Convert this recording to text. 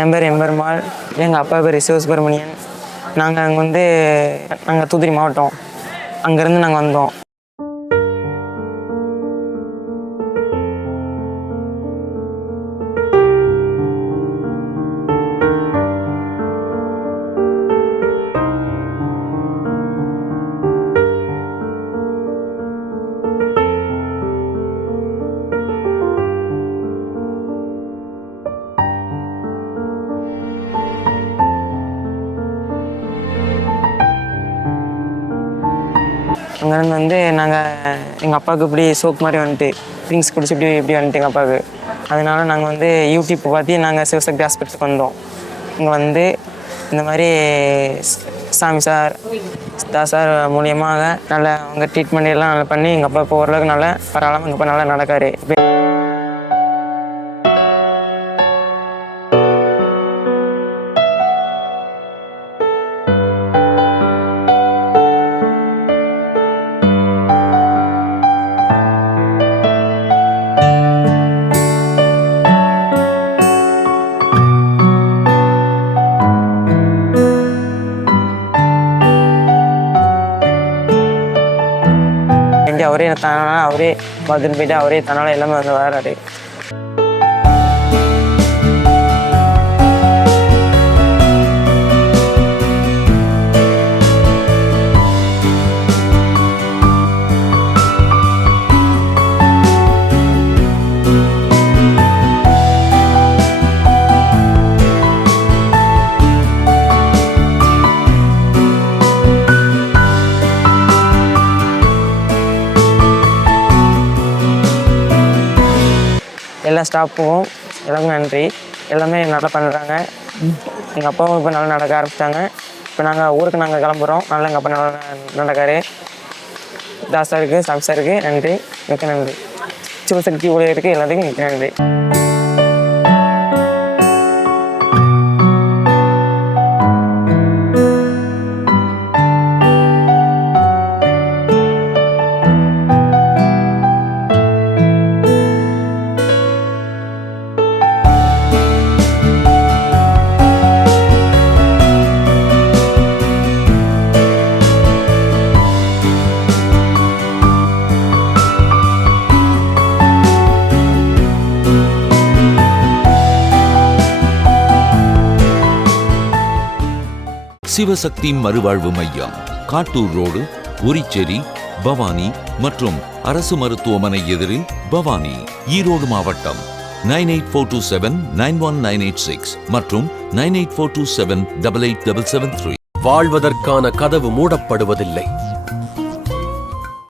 என் பேர் எம்பெருமாள் எங்கள் அப்பா பேர் சிவசுப்ரமணியன். நாங்கள் அங்கே வந்து நாங்கள் தூத்துக்குடி மாவட்டம். அங்கேருந்து நாங்கள் வந்தோம். அங்கேருந்து வந்து நாங்கள் எங்கள் அப்பாவுக்கு இப்படி சோக் மாதிரி வந்துட்டு ட்ரிங்க்ஸ் குடிச்சு இப்படி இப்படி வந்துட்டு எங்கள் அப்பாவுக்கு. அதனால நாங்கள் வந்து யூடியூப் பார்த்து நாங்கள் சிவசக்தி ஹாஸ்பிட்டலுக்கு வந்தோம். இங்கே வந்து இந்த மாதிரி சாமி சார் தா சார் மூலியமாக நல்ல அவங்க ட்ரீட்மெண்ட் எல்லாம் நல்லா பண்ணி எங்கள் அப்பா இப்போ ஓரளவுக்கு நல்லா பரவாயில்லாமல் எங்கள் அப்பா நல்லா நடக்காரு. அவரே தனால அவரே பார்த்துட்டு போயிட்டு அவரே தன்னால் எல்லாமே வந்து வராரு எல்லா ஸ்டாஃப்பும் எல்லாருக்கும் நன்றி. எல்லாமே நல்லா பண்ணுறாங்க. எங்கள் அப்பாவும் இப்போ நல்லா நடக்க ஆரம்பிச்சிட்டாங்க. இப்போ நாங்கள் ஊருக்கு நாங்கள் கிளம்புறோம். நல்லா எங்கள் அப்பா நல்லா நடக்காரு. இருக்குது சாமி இருக்குது நன்றி. மிக்க நன்றி. சிவசக்தி ஊழியருக்கு எல்லாத்துக்கும் மிக்க நன்றி. சிவசக்தி மறுவாழ்வு மையம் காட்டூர் ரோடு உரிச்சேரி பவானி மற்றும் அரசு மருத்துவமனை எதிரில் பவானி ஈரோடு மாவட்டம். Nine eight four two seven nine one nine eight six மற்றும் nine eight four two seven double eight double seven three. வாழ்வதற்கான கதவு மூடப்படுவதில்லை.